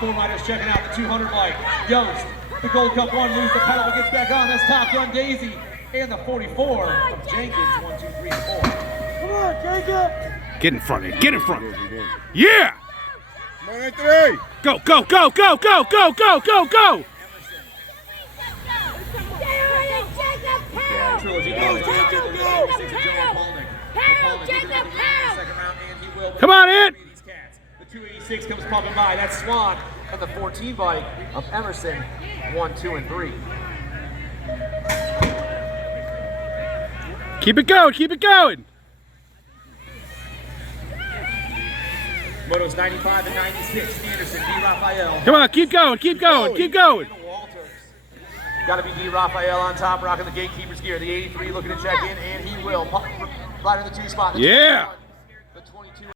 4 riders checking out the 200 bike. Yost, the Gold Cup 1, loses the pedal but gets back on. That's Top Gun Daisy. And the 44 of Jenkins, 1, 2, 3, 4. Come on, Jacob. Get in front of it. Get in front of it. Yeah. Come on, Anthony. Go, go, go, go, go, go, go, go, go. Trilogy goes on top of the 46 of Joe Polnick. Come on, Ant. The 286 comes pumping by. That's Swan on the 14 bike of Emerson. 1, 2, and 3. Keep it going. Keep it going. Motos 95 and 96. Anderson, D. Raphael. Come on, keep going. Keep going. Keep going. Got to be D. Raphael on top, rocking the gatekeeper's gear. The 83 looking to check in, and he will. Right in the 2 spot. Yeah.